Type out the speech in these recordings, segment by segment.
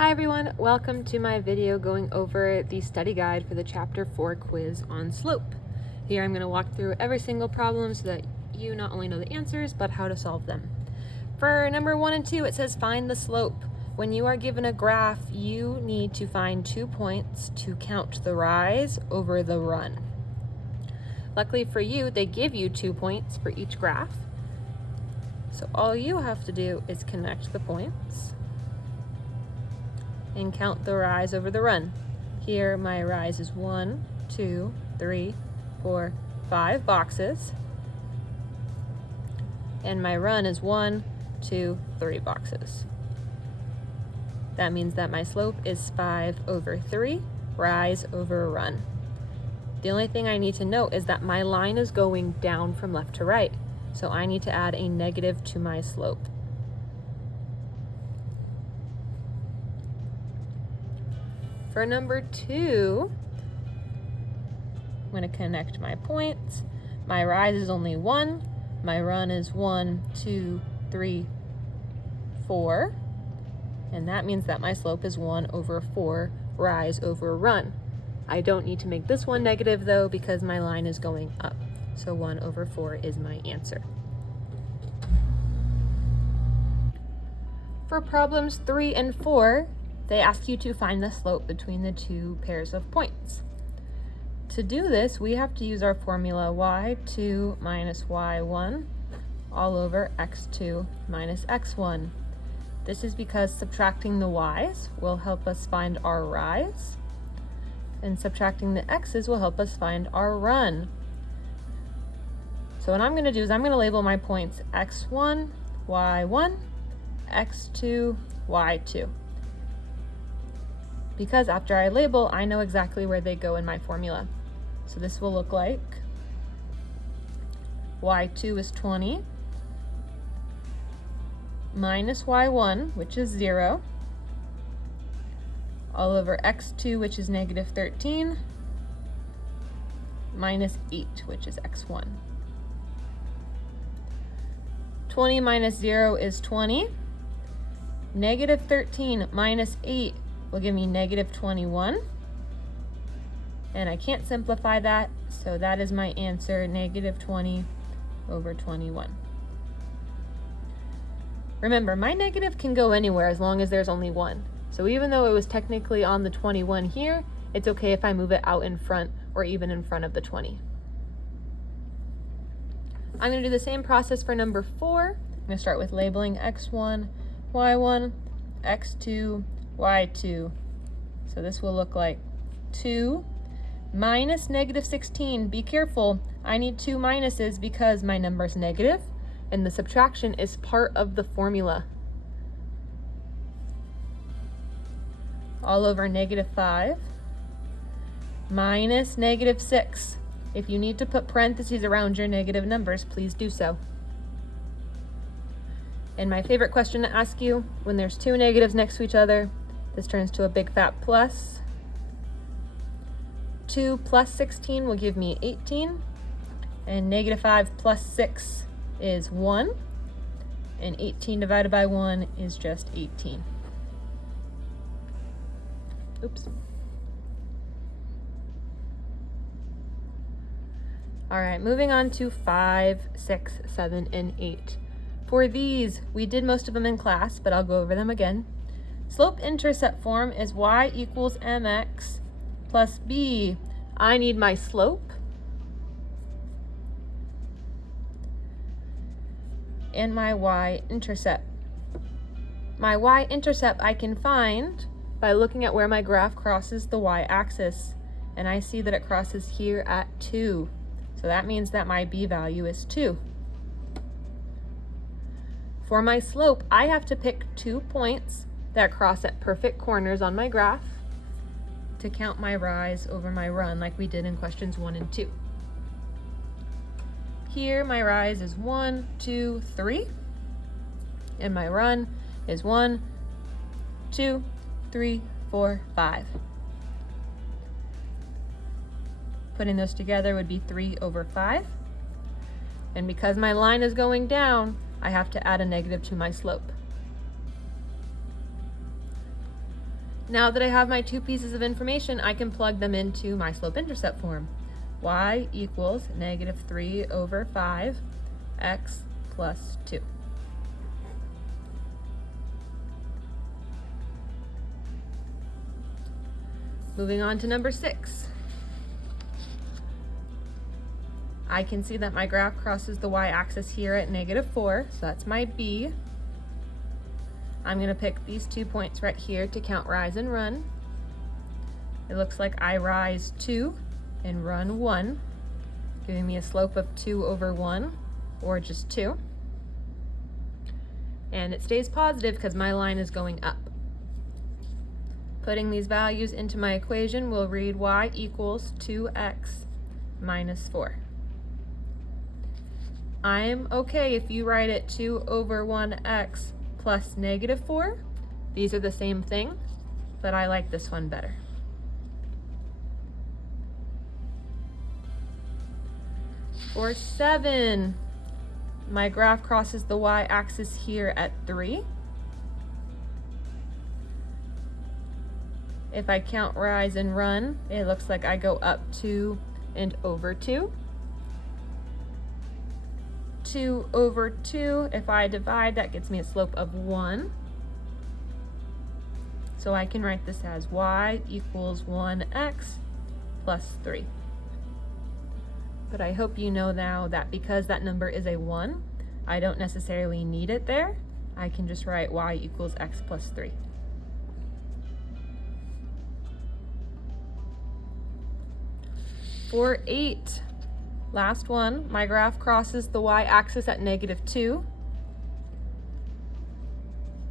Hi everyone, welcome to my video going over the study guide for the Chapter 4 quiz on slope. Here I'm going to walk through every single problem so that you not only know the answers, but how to solve them. For number 1 and 2, it says find the slope. When you are given a graph, you need to find 2 points to count the rise over the run. Luckily for you, they give you 2 points for each graph. So all you have to do is connect the points and count the rise over the run. Here my rise is 1, 2, 3, 4, 5 boxes. And my run is 1, 2, 3 boxes. That means that my slope is 5 over 3, rise over run. The only thing I need to note is that my line is going down from left to right, so I need to add a negative to my slope. For number 2, I'm going to connect my points. My rise is only 1. My run is 1, 2, 3, 4. And that means that my slope is 1 over 4, rise over run. I don't need to make this one negative though because my line is going up. So 1 over 4 is my answer. For problems 3 and 4, they ask you to find the slope between the 2 pairs of points. To do this, we have to use our formula y2 minus y1 all over x2 minus x1. This is because subtracting the y's will help us find our rise, and subtracting the x's will help us find our run. So what I'm going to do is I'm going to label my points x1, y1, x2, y2. Because after I label, I know exactly where they go in my formula. So this will look like y2 is 20 minus y1, which is 0, all over x2, which is negative 13, minus 8, which is x1. 20 minus 0 is 20. Negative 13 minus 8 will give me negative 21. And I can't simplify that, so that is my answer, negative 20 over 21. Remember, my negative can go anywhere as long as there's only 1. So even though it was technically on the 21 here, it's okay if I move it out in front or even in front of the 20. I'm going to do the same process for number 4. I'm going to start with labeling x1, y1, x2, y2. So this will look like 2 minus negative 16. Be careful, I need 2 minuses because my number is negative and the subtraction is part of the formula. All over negative 5 minus negative 6. If you need to put parentheses around your negative numbers, please do so. And my favorite question to ask you, when there's 2 negatives next to each other, this turns to a big fat plus. 2 plus 16 will give me 18, and negative 5 plus 6 is 1, and 18 divided by 1 is just 18. Oops. All right, moving on to 5, 6, 7, and 8. For these, we did most of them in class, but I'll go over them again. Slope-intercept form is y equals mx plus b. I need my slope and my y-intercept. My y-intercept I can find by looking at where my graph crosses the y-axis, and I see that it crosses here at 2. So that means that my b value is 2. For my slope, I have to pick 2 points that cross at perfect corners on my graph to count my rise over my run like we did in questions 1 and 2. Here my rise is 1, 2, 3, and my run is 1, 2, 3, 4, 5. Putting those together would be 3 over 5. And because my line is going down, I have to add a negative to my slope. Now that I have my two pieces of information, I can plug them into my slope-intercept form. Y equals -3 over 5, x plus 2. Moving on to number 6. I can see that my graph crosses the y-axis here at -4, so that's my B. I'm going to pick these 2 points right here to count rise and run. It looks like I rise 2 and run 1, giving me a slope of 2 over 1, or just 2. And it stays positive because my line is going up. Putting these values into my equation will read y equals 2x minus 4. I'm okay if you write it 2 over 1x plus -4. These are the same thing, but I like this one better. For 7, my graph crosses the y-axis here at 3. If I count rise and run, it looks like I go up 2 and over 2. 2 over 2, if I divide, that gets me a slope of 1. So I can write this as y equals 1x plus 3. But I hope you know now that because that number is a 1, I don't necessarily need it there. I can just write y equals x plus 3. For 8, last one, my graph crosses the y-axis at -2.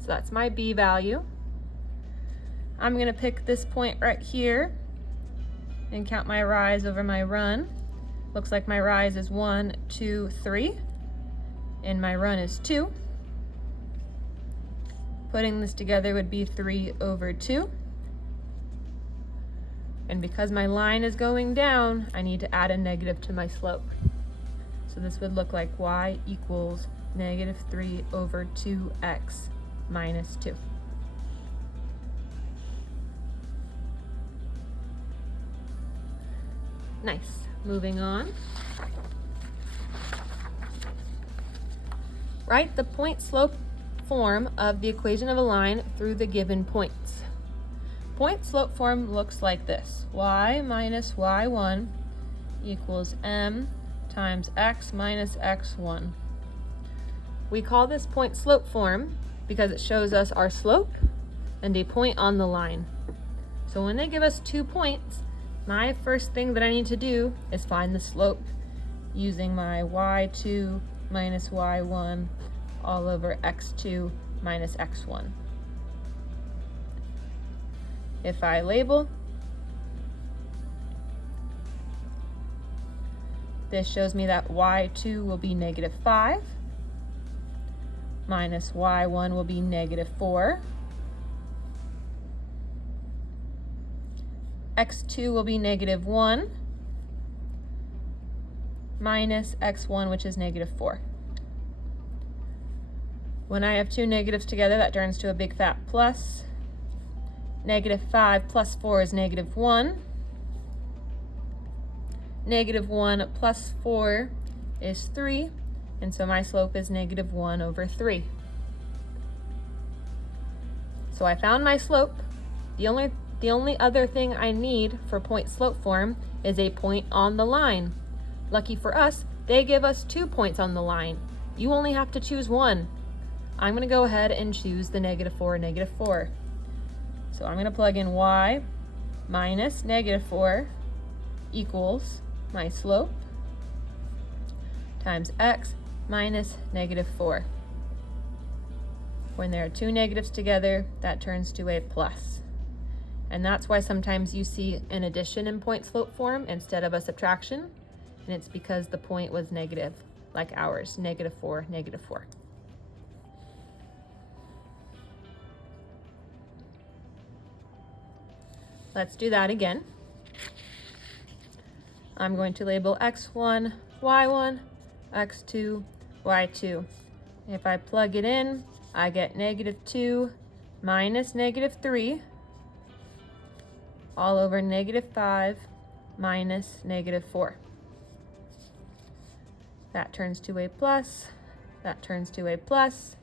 So that's my B value. I'm going to pick this point right here and count my rise over my run. Looks like my rise is 1, 2, 3, and my run is 2. Putting this together would be 3 over 2. And because my line is going down, I need to add a negative to my slope. So this would look like y equals -3 over 2x minus 2. Nice. Moving on. Write the point-slope form of the equation of a line through the given points. Point-slope form looks like this. Y minus y1 equals m times x minus x1. We call this point-slope form because it shows us our slope and a point on the line. So when they give us 2 points, my first thing that I need to do is find the slope using my y2 minus y1 all over x2 minus x1. If I label, this shows me that y2 will be -5, minus y1 will be -4, x2 will be -1, minus x1, which is -4. When I have two negatives together, that turns to a big fat plus. -5 plus 4 is -1. -1 plus 4 is 3, and so my slope is -1 over 3. So I found my slope. The only other thing I need for point-slope form is a point on the line. Lucky for us, they give us 2 points on the line. You only have to choose one. I'm going to go ahead and choose the -4, -4. So I'm going to plug in y minus -4 equals my slope times x minus -4. When there are two negatives together, that turns to a plus. And that's why sometimes you see an addition in point-slope form instead of a subtraction, and it's because the point was negative, like ours, -4, -4. Let's do that again. I'm going to label x1, y1, x2, y2. If I plug it in, I get -2 minus -3 all over -5 minus -4. That turns to a plus, that turns to a plus,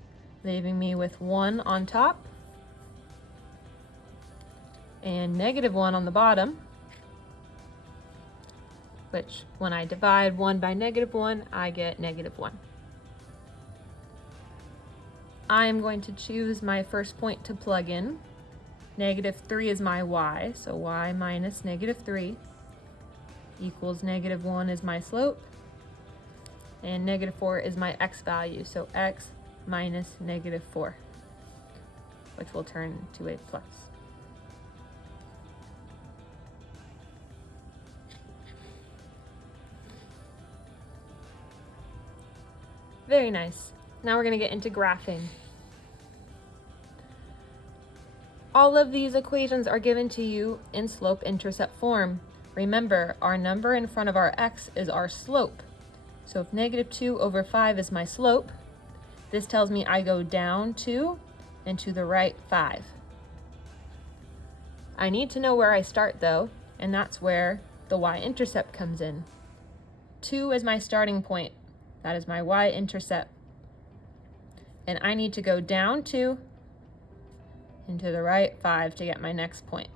leaving me with 1 on top and -1 on the bottom, which when I divide 1 by -1, I get -1. I'm going to choose my first point to plug in. -3 is my y, so y minus -3 equals -1 is my slope, and -4 is my x value, so x minus -4, which will turn to a plus. Very nice. Now we're going to get into graphing. All of these equations are given to you in slope-intercept form. Remember, our number in front of our x is our slope. So if -2 over 5 is my slope, this tells me I go down 2 and to the right 5. I need to know where I start though, and that's where the y-intercept comes in. 2 is my starting point. That is my y-intercept. And I need to go down 2 and to the right 5 to get my next point.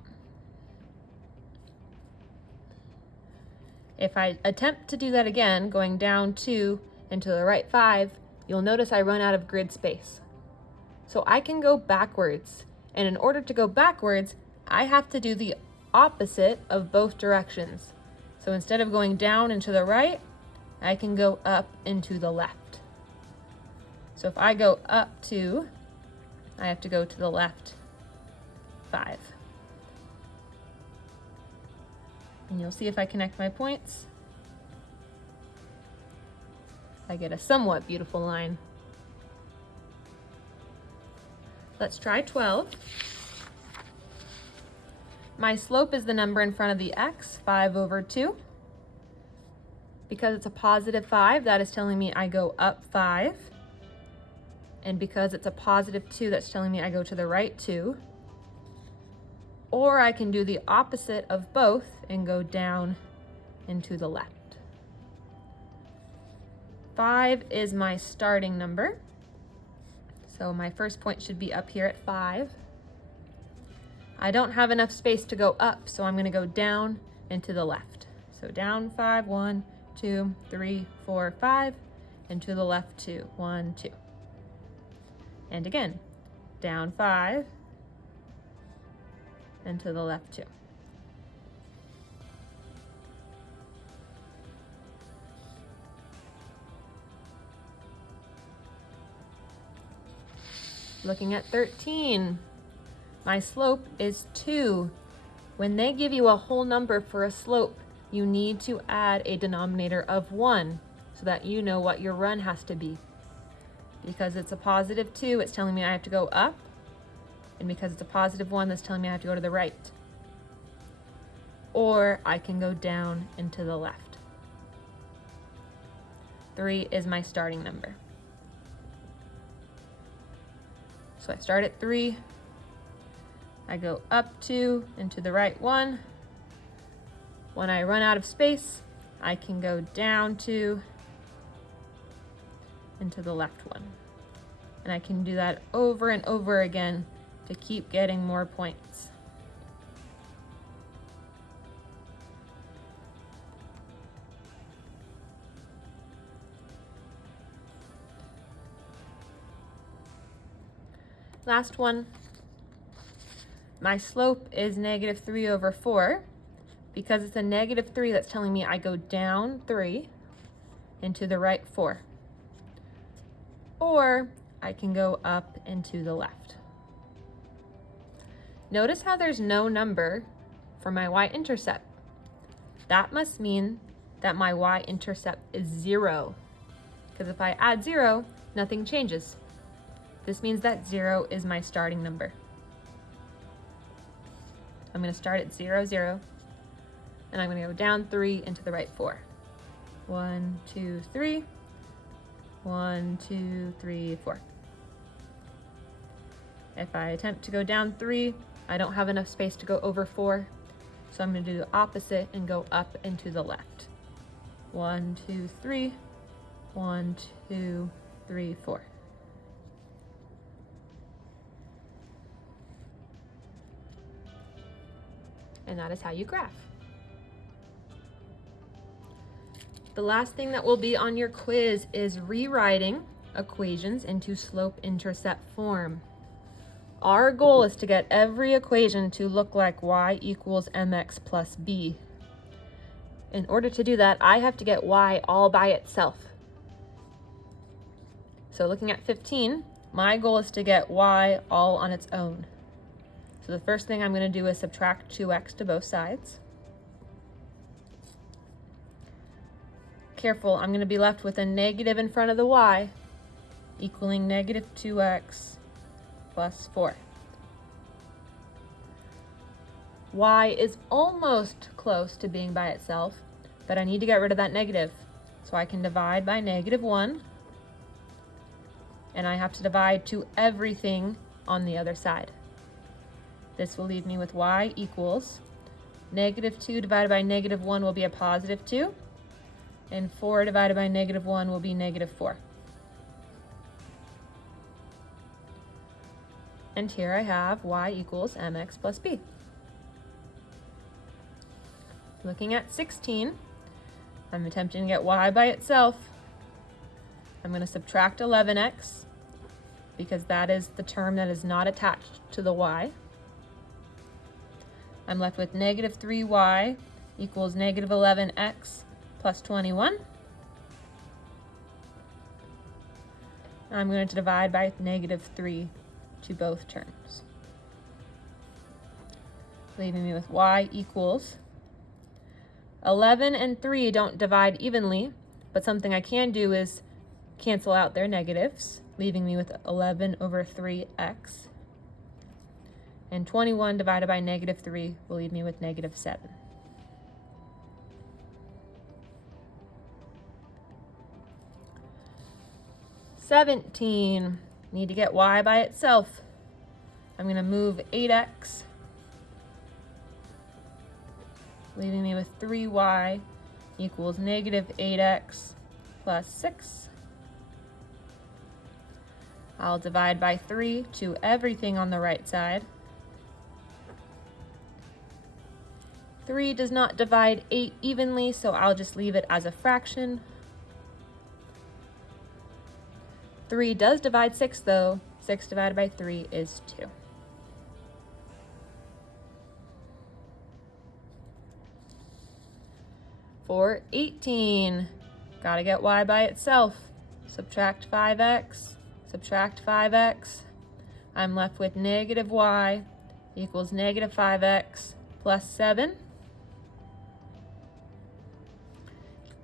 If I attempt to do that again, going down 2 and to the right 5, you'll notice I run out of grid space. So I can go backwards, and in order to go backwards, I have to do the opposite of both directions. So instead of going down and to the right, I can go up and to the left. So if I go up 2, I have to go to the left 5. And you'll see if I connect my points, I get a somewhat beautiful line. Let's try 12. My slope is the number in front of the x, 5 over 2. Because it's a positive 5, that is telling me I go up 5. And because it's a positive 2, that's telling me I go to the right 2. Or I can do the opposite of both and go down and to the left. 5 is my starting number. So my first point should be up here at 5. I don't have enough space to go up, so I'm going to go down and to the left. So down 5, 1, 2, 3, 4, 5, and to the left 2, 1, 2. And again, down 5, and to the left 2. Looking at 13, my slope is 2. When they give you a whole number for a slope, you need to add a denominator of 1 so that you know what your run has to be. Because it's a positive 2, it's telling me I have to go up. And because it's a positive 1, that's telling me I have to go to the right. Or I can go down and to the left. 3 is my starting number. So I start at 3. I go up 2 and to the right 1. When I run out of space, I can go down 2 and to the left 1. And I can do that over and over again to keep getting more points. Last one. My slope is -3 over 4. Because it's a -3, that's telling me I go down 3 and to the right 4. Or I can go up and to the left. Notice how there's no number for my y-intercept. That must mean that my y-intercept is 0. Because if I add 0, nothing changes. This means that 0 is my starting number. I'm going to start at 0, 0. And I'm going to go down 3 and to the right 4. 1, 2, 3. 1, 2, 3, 4. If I attempt to go down 3, I don't have enough space to go over 4. So I'm going to do the opposite and go up and to the left. 1, 2, 3. 1, 2, 3, 4. And that is how you graph. The last thing that will be on your quiz is rewriting equations into slope-intercept form. Our goal is to get every equation to look like y equals mx plus b. In order to do that, I have to get y all by itself. So looking at 15, my goal is to get y all on its own. So the first thing I'm going to do is subtract 2x to both sides. Careful, I'm going to be left with a negative in front of the y, equaling negative 2x plus 4. Y is almost close to being by itself, but I need to get rid of that negative. So I can divide by negative 1, and I have to divide to everything on the other side. This will leave me with y equals negative 2 divided by negative 1 will be a positive 2, and 4 divided by negative 1 will be negative 4. And here I have y equals mx plus b. Looking at 16, I'm attempting to get y by itself. I'm going to subtract 11x because that is the term that is not attached to the y. I'm left with negative 3y equals negative 11x plus 21. I'm going to divide by negative 3 to both terms, leaving me with y equals 11 and 3 don't divide evenly, but something I can do is cancel out their negatives, leaving me with 11 over 3x. And 21 divided by negative 3 will leave me with negative 7. $17. Need to get y by itself. I'm going to move 8x, leaving me with 3y equals negative 8x plus 6. I'll divide by 3 to everything on the right side. 3 does not divide 8 evenly, so I'll just leave it as a fraction. 3 does divide 6 though. 6 divided by 3 is 2. For 18, gotta get y by itself. Subtract 5x, subtract 5x. I'm left with negative y equals negative 5x plus 7.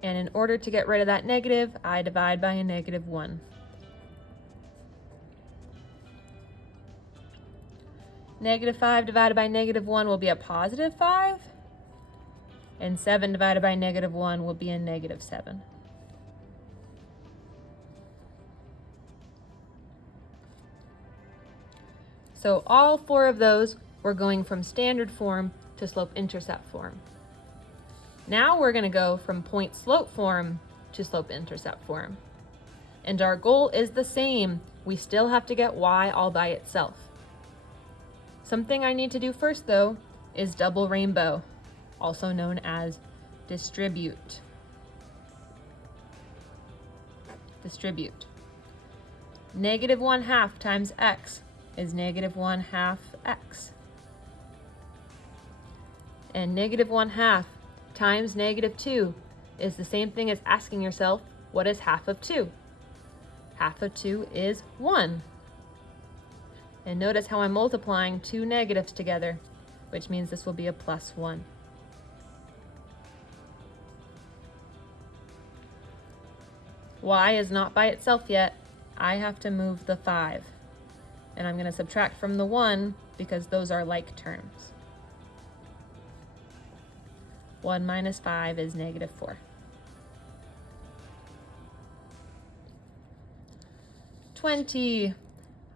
And in order to get rid of that negative, I divide by a negative 1. Negative 5 divided by negative 1 will be a positive 5. And 7 divided by negative 1 will be a negative 7. So all 4 of those were going from standard form to slope-intercept form. Now we're going to go from point-slope form to slope-intercept form. And our goal is the same. We still have to get y all by itself. Something I need to do first, though, is double rainbow, also known as distribute. Distribute. Negative 1/2 times x is negative 1/2 x. And negative 1/2 times negative 2 is the same thing as asking yourself, what is half of 2? Half of 2 is 1. And notice how I'm multiplying 2 negatives together, which means this will be a plus 1. Y is not by itself yet. I have to move the 5. And I'm going to subtract from the 1 because those are like terms. 1 minus 5 is negative 4. 20.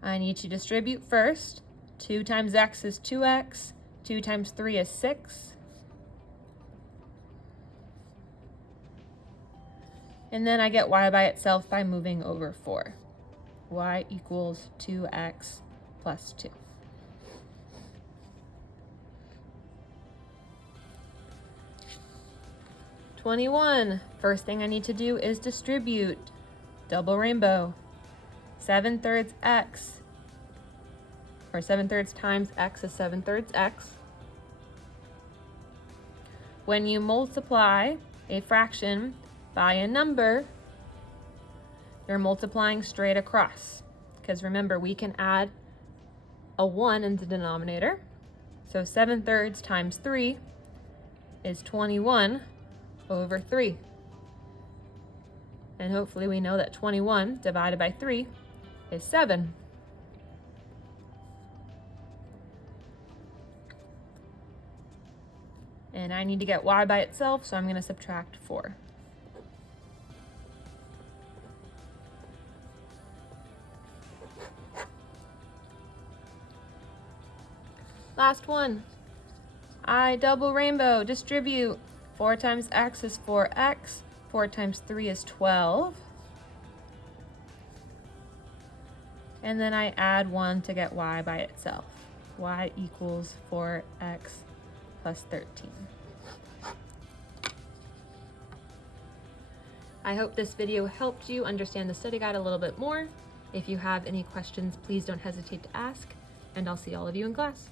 I need to distribute first. 2 times x is 2x. 2 times 3 is 6. And then I get y by itself by moving over 4. Y equals 2x plus 2. First thing I need to do is distribute. Double rainbow. 7/3 x, or 7/3 times x is 7/3 x. When you multiply a fraction by a number, you're multiplying straight across. Because remember, we can add a 1 in the denominator. So 7/3 times 3 is 21 over 3. And hopefully we know that 21 divided by 3 is 7. And I need to get y by itself, so I'm going to subtract 4. Last one. I double rainbow, distribute. 4 times x is 4x. 4 times 3 is 12. And then I add 1 to get y by itself. Y equals 4x plus 13. I hope this video helped you understand the study guide a little bit more. If you have any questions, please don't hesitate to ask, and I'll see all of you in class.